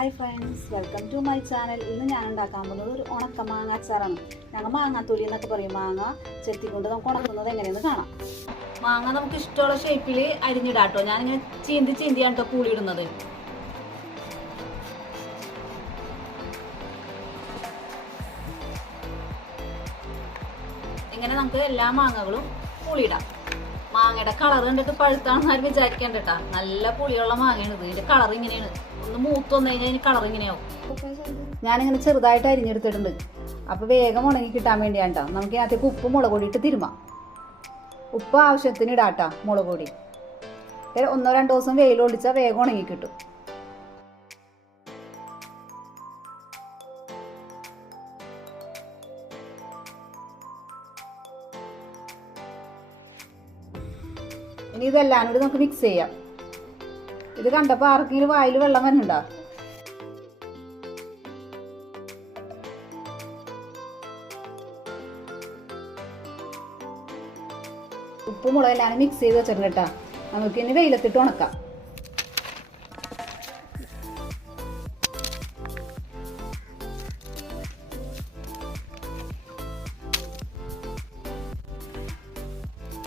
Hi friends, welcome to my channel. ഇന്ന് ഞാൻ ഉണ്ടാക്കാൻ പോകുന്നത് ഒരു ഉണക്ക മാങ്ങ അച്ചാറാണ്. ഞങ്ങൾ മാങ്ങാത്തൊലി എന്നൊക്കെ പറയും. മാങ്ങ ചെത്തിക്കൊണ്ട് നമുക്ക് ഉണക്കുന്നത് എങ്ങനെയെന്ന് കാണാം. മാങ്ങ നമുക്ക് ഇഷ്ടമുള്ള ഷേപ്പിൽ അരിഞ്ഞിടാം കേട്ടോ. ഞാനിങ്ങനെ ചീന്തിയാണ് കേട്ടോ പൂളിയിടുന്നത്. ഇങ്ങനെ നമുക്ക് എല്ലാ മാങ്ങകളും പൂളിയിടാം. മാങ്ങയുടെ കളർ കണ്ടിട്ട് പഴുത്താണെന്ന് ആരും വിചാരിക്കേണ്ട കേട്ടാ. നല്ല പുളിയുള്ള മാങ്ങയാണ് ഇത്. ഇതിന്റെ കളർ ഇങ്ങനെയാണ്. ഒന്ന് മൂത്ത് വന്നു കഴിഞ്ഞാൽ ഇതിന് കളർ ഇങ്ങനെയാവും. ഞാനിങ്ങനെ ചെറുതായിട്ട് അരിഞ്ഞെടുത്തിട്ടുണ്ട്. അപ്പൊ വേഗം ഉണങ്ങി കിട്ടാൻ വേണ്ടിയാണ് കേട്ടോ. നമുക്ക് അതിനകത്തേക്ക് ഉപ്പ് മുളക് പൊടി ഇട്ട് തിരുമാം. ഉപ്പ് ആവശ്യത്തിന് ഇടാട്ടാ. മുളക് പൊടി 1-2 ദിവസം വെയിൽ ഒളിച്ചാൽ വേഗം ഉണങ്ങി കിട്ടും. ഇനി ഇതെല്ലാം കൂടി നമുക്ക് മിക്സ് ചെയ്യാം. ഇത് കണ്ടപ്പോൾ ആർക്കെങ്കിലും വായിൽ വെള്ളം വരുന്നുണ്ടോ? ഉപ്പും മുളകെല്ലാം മിക്സ് ചെയ്ത് വെച്ചിട്ടുണ്ട് കേട്ടോ. നമുക്ക് ഇനി വെയിലത്തിട്ട് ഉണക്കാം.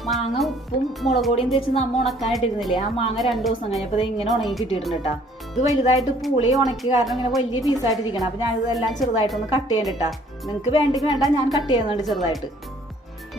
മാങ്ങ ഉപ്പും മുളക് പൊടിയും തേച്ച് നമ്മൾ ഉണക്കാനായിട്ടിരുന്നില്ലേ, ആ മാങ്ങ 2 ദിവസം കഴിഞ്ഞപ്പോൾ ഇങ്ങനെ ഉണങ്ങി കിട്ടിയിട്ടുണ്ട് കേട്ടോ. ഇത് വലുതായിട്ട് പുളി ഉണക്കി കാരണം ഇങ്ങനെ വലിയ പീസായിട്ടിരിക്കണം. അപ്പം ഞാൻ ഇതെല്ലാം ചെറുതായിട്ടൊന്ന് കട്ട് ചെയ്യണ്ടിട്ടാ. നിങ്ങൾക്ക് വേണ്ടെങ്കിൽ വേണ്ട, ഞാൻ കട്ട് ചെയ്യുന്നുണ്ട് ചെറുതായിട്ട്.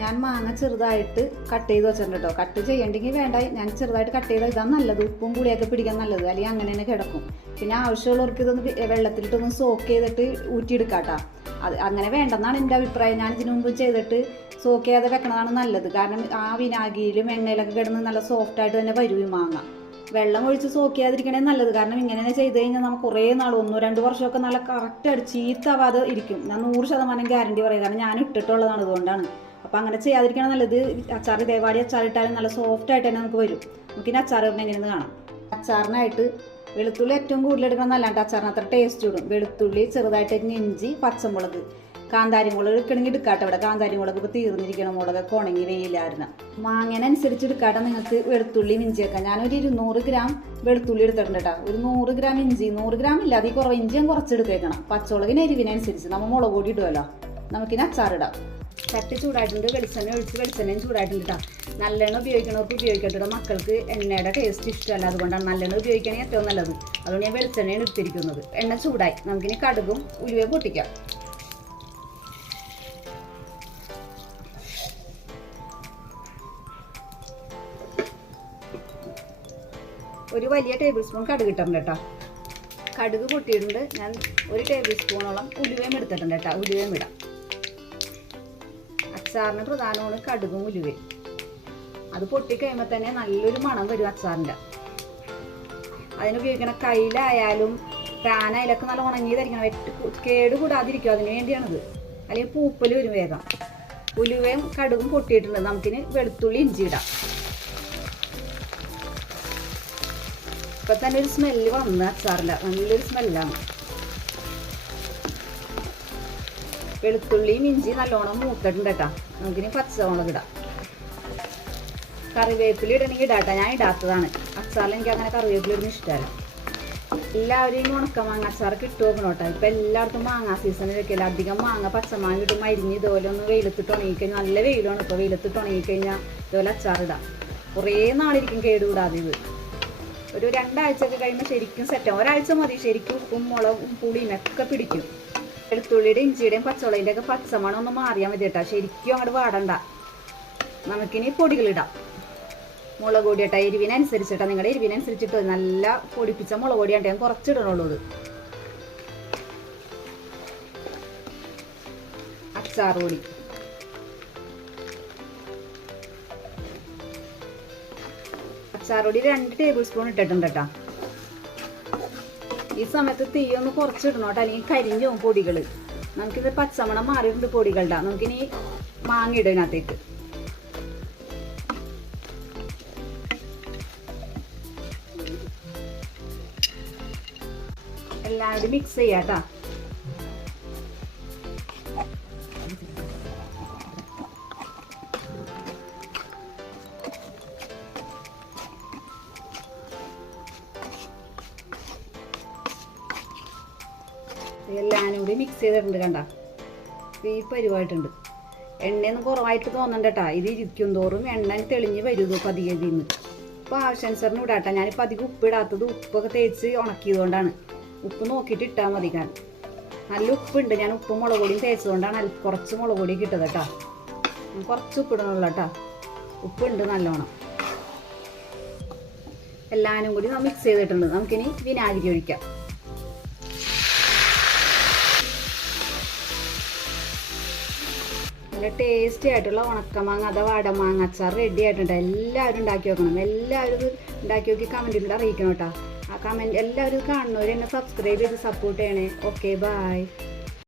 ഞാൻ മാങ്ങ ചെറുതായിട്ട് കട്ട് ചെയ്ത് വെച്ചിട്ടുണ്ട് കേട്ടോ. കട്ട് ചെയ്യണ്ടെങ്കിൽ വേണ്ട, ഞാൻ ചെറുതായിട്ട് കട്ട് ചെയ്താൽ ഇതാണ് നല്ലത്. ഉപ്പും പുളിയൊക്കെ പിടിക്കാൻ നല്ലത്. അല്ലെങ്കിൽ അങ്ങനെ തന്നെ കിടക്കും. പിന്നെ ആവശ്യമുള്ളവർക്ക് ഇതൊന്ന് വെള്ളത്തിലിട്ടൊന്ന് സോക്ക് ചെയ്തിട്ട് ഊറ്റിയെടുക്കാം കേട്ടോ. അത് അങ്ങനെ വേണ്ടെന്നാണ് എൻ്റെ അഭിപ്രായം. ഞാൻ ഇതിനു മുമ്പ് ചെയ്തിട്ട് സോക്ക് ചെയ്യാതെ വെക്കണതാണ് നല്ലത്. കാരണം ആ വിനാഗിരിയിലും എണ്ണയിലൊക്കെ കിടന്ന് നല്ല സോഫ്റ്റായിട്ട് തന്നെ വരും ഈ മാങ്ങ. വെള്ളം ഒഴിച്ച് സോക്ക് ചെയ്യാതിരിക്കണേ നല്ലത്. കാരണം ഇങ്ങനെ ചെയ്ത് കഴിഞ്ഞാൽ നമുക്ക് കുറേ നാൾ 1-2 വർഷമൊക്കെ നല്ല കറക്റ്റായിട്ട് ചീത്താവാതെ ഇരിക്കും. ഞാൻ 100% ഗ്യാരണ്ടി പറയും. കാരണം ഞാൻ ഇട്ടിട്ടുള്ളതാണ്, അതുകൊണ്ടാണ്. അപ്പം അങ്ങനെ ചെയ്യാതിരിക്കണം നല്ലത്. അച്ചാർ ഇതേപാടി അച്ചാറിട്ടാലും നല്ല സോഫ്റ്റായിട്ട് തന്നെ നമുക്ക് വരും. നമുക്കിനി അച്ചാറിന് എങ്ങനെയെന്ന് കാണാം. അച്ചാറിനായിട്ട് വെളുത്തുള്ളി ഏറ്റവും കൂടുതൽ എടുക്കണം. നല്ലാണ്ട് അച്ചാറിന് അത്ര ടേസ്റ്റ് ഇടും. വെളുത്തുള്ളി ചെറുതായിട്ട് ഇഞ്ചി, പച്ചമുളക്, കാന്താരി മുളക് എടുക്കണമെങ്കിൽ എടുക്കാട്ടെ. ഇവിടെ കാന്താരി മുളക് ഇപ്പോൾ തീർന്നിരിക്കണം. മുളകൊക്കെ ഉണങ്ങി വെയിലായിരുന്നു. മാങ്ങനനുസരിച്ച് എടുക്കാട്ടെ നിങ്ങൾക്ക് വെളുത്തുള്ളി ഇഞ്ചിയൊക്കെ. ഞാനൊരു 200 ഗ്രാം വെളുത്തുള്ളി എടുത്തിട്ടുണ്ട് കേട്ടോ. ഒരു 100 ഗ്രാം ഇഞ്ചി, 100 ഗ്രാം ഇല്ല, അതിൽ കുറവ് ഇഞ്ചി ഞാൻ കുറച്ചെടുത്തേക്കണം. പച്ചമുളകിന് എരിവിനനുസരിച്ച് നമ്മൾ മുളക് പൊടി ഇടുമല്ലോ. നമുക്കിനി അച്ചാറിടാം. ചട്ടി ചൂടായിട്ടുണ്ട്. വെളിച്ചെണ്ണയും ചൂടായിട്ടുണ്ട് കേട്ടോ. നല്ലെണ്ണ ഉപയോഗിക്കണവർക്ക് ഉപയോഗിക്കട്ടെ. മക്കൾക്ക് എണ്ണയുടെ ടേസ്റ്റ് ഇഷ്ടമല്ല, അതുകൊണ്ടാണ് നല്ലെണ്ണ ഉപയോഗിക്കണമെങ്കിൽ ഏറ്റവും നല്ലത്. അതുകൊണ്ട് ഞാൻ വെളിച്ചെണ്ണയാണ് എടുത്തിരിക്കുന്നത്. എണ്ണ ചൂടായി. നമുക്കിനി കടുകും ഉലുവയും പൊട്ടിക്കാം. ഒരു വലിയ ടേബിൾ സ്പൂൺ കടുക് ഇട്ടിട്ടുണ്ട് കേട്ടോ. കടുക് പൊട്ടിയിട്ടുണ്ട്. ഞാൻ 1 ടേബിൾ സ്പൂണോളം ഉലുവയും എടുത്തിട്ടുണ്ട് കേട്ടോ. ഉലുവയും ഇടാം. അച്ചാറിന് പ്രധാനമാണ് കടുകും ഉലുവയും. അത് പൊട്ടിക്കഴിയുമ്പോൾ തന്നെ നല്ലൊരു മണം വരും അച്ചാറിൻ്റെ. അതിനുപയോഗിക്കണ കയ്യിലായാലും പാനായാലൊക്കെ നല്ല ഉണങ്ങിയതായിരിക്കണം. കേട് കൂടാതിരിക്കും. അതിന് വേണ്ടിയാണിത്. അല്ലെങ്കിൽ പൂപ്പൽ വരും വേഗം. ഉലുവയും കടുകും പൊട്ടിയിട്ടുണ്ട്. നമുക്കിനി വെളുത്തുള്ളി ഇഞ്ചി ഇടാം. ഇപ്പം തന്നെ ഒരു സ്മെല്ല് വന്ന് അച്ചാറില്ല, നല്ലൊരു സ്മെല്ലാണ്. വെളുത്തുള്ളിയും ഇഞ്ചി നല്ലോണം മൂത്തിട്ടുണ്ട് കേട്ടോ. നമുക്കിനി പച്ചമുളക് ഇടാം. കറിവേപ്പില ഇടണമെങ്കിൽ ഇടാട്ടോ. ഞാൻ ഇടാത്തതാണ്. അച്ചാറിൽ എനിക്ക് അങ്ങനെ കറിവേപ്പില ഇടുന്ന ഇഷ്ടമല്ല. എല്ലാവരും ഈ ഉണക്ക മാങ്ങ അച്ചാർ കിട്ടു നോക്കണം കേട്ടോ. ഇപ്പം എല്ലായിടത്തും മാങ്ങ സീസണിലൊക്കെ അല്ല. അധികം മാങ്ങ പച്ചമാങ്ങ കിട്ടും. മരിഞ്ഞ് ഇതുപോലെ ഒന്ന് വെയിലത്തിട്ട് ഉണങ്ങിക്കഴിഞ്ഞാൽ നല്ല വെയിലാണ്. ഇപ്പോൾ വെയിലത്തിട്ട് ഉണങ്ങിക്കഴിഞ്ഞാൽ ഇതുപോലെ അച്ചാറിടാം. കുറേ നാളിരിക്കും കേടുകൂടാതെ. ഇത് ഒരു 2 ആഴ്ചയൊക്കെ കഴിയുമ്പോൾ ശരിക്കും സെറ്റാവും. 1 ആഴ്ച മതി. ശരിക്കും ഉപ്പും മുളകും പുളിയൊക്കെ പിടിക്കും. വെളുത്തുള്ളിയുടെ ഇഞ്ചിയുടെയും പച്ചമുളകിൻ്റെ ഒക്കെ പച്ചമണം ഒന്ന് മാറിയാൽ മതി കേട്ടോ. ശരിക്കും അങ്ങോട്ട് വാടണ്ട. നമുക്കിനി പൊടികളിടാം. മുളക് പൊടി കേട്ടോ. എരിവിനനുസരിച്ചിട്ടാണ്. നിങ്ങളുടെ എരിവിനനുസരിച്ചിട്ട് നല്ല പൊടിപ്പിച്ച മുളക് പൊടിയാണ്ട് ഞാൻ കുറച്ചിടണുള്ളൂ. ഇത് അച്ചാർ പൊടി, അച്ചാറൊടി 2 ടേബിൾ സ്പൂൺ ഇട്ടിട്ടുണ്ട് കേട്ടോ. ഈ സമയത്ത് തീ ഒന്ന് കുറച്ചിടണം കേട്ടോ, അല്ലെങ്കിൽ കരിഞ്ഞു പോകും പൊടികൾ. നമുക്കിത് പച്ചമണം മാറിയിട്ടുണ്ട് പൊടികളുടെ. നമുക്കിനി മാങ്ങ ഇടും ഇതിനകത്തേക്ക്. എല്ലാവരും മിക്സ് ചെയ്യാം കേട്ടോ. എല്ലാവരും കൂടി മിക്സ് ചെയ്തിട്ടുണ്ട് കണ്ട. ഈ പരിവായിട്ടുണ്ട്. എണ്ണയൊന്നും കുറവായിട്ട് തോന്നണ്ട കേട്ടോ. ഇത് ഇരിക്കും തോറും എണ്ണ തെളിഞ്ഞ് വരുന്നു പതിയെ നിന്ന്. ഇപ്പോൾ ആവശ്യാനുസരണം ഇടാട്ടോ. ഞാനിപ്പോൾ അധികം ഉപ്പ് ഇടാത്തത് ഉപ്പൊക്കെ തേച്ച് ഉണക്കിയതുകൊണ്ടാണ്. ഉപ്പ് നോക്കിയിട്ട് ഇട്ടാൽ മതി. കാരണം നല്ല ഉപ്പുണ്ട്. ഞാൻ ഉപ്പും മുളക് പൊടിയും തേച്ചതുകൊണ്ടാണ് കുറച്ച് മുളക് പൊടി കിട്ടത് കേട്ടോ. കുറച്ച് ഉപ്പിടണുള്ളൂ കേട്ടോ. ഉപ്പുണ്ട് നല്ലോണം. എല്ലാവരും കൂടി മിക്സ് ചെയ്തിട്ടുണ്ട്. നമുക്കിനി വിനാഗിരി ഒഴിക്കാം. നല്ല ടേസ്റ്റി ആയിട്ടുള്ള ഉണക്കമാങ്ങ അഥവാ അടമാങ്ങ അച്ചാർ റെഡി ആയിട്ടുണ്ട്. എല്ലാവരും ഉണ്ടാക്കി വെക്കണം. എല്ലാവരും ഇത് ഉണ്ടാക്കി നോക്കി കമൻറ്റിലൂടെ അറിയിക്കണം കേട്ടോ. ആ കമൻറ്റ് എല്ലാവരും കാണുന്നവർ എന്നെ സബ്സ്ക്രൈബ് ചെയ്ത് സപ്പോർട്ട് ചെയ്യണേ. Okay, by.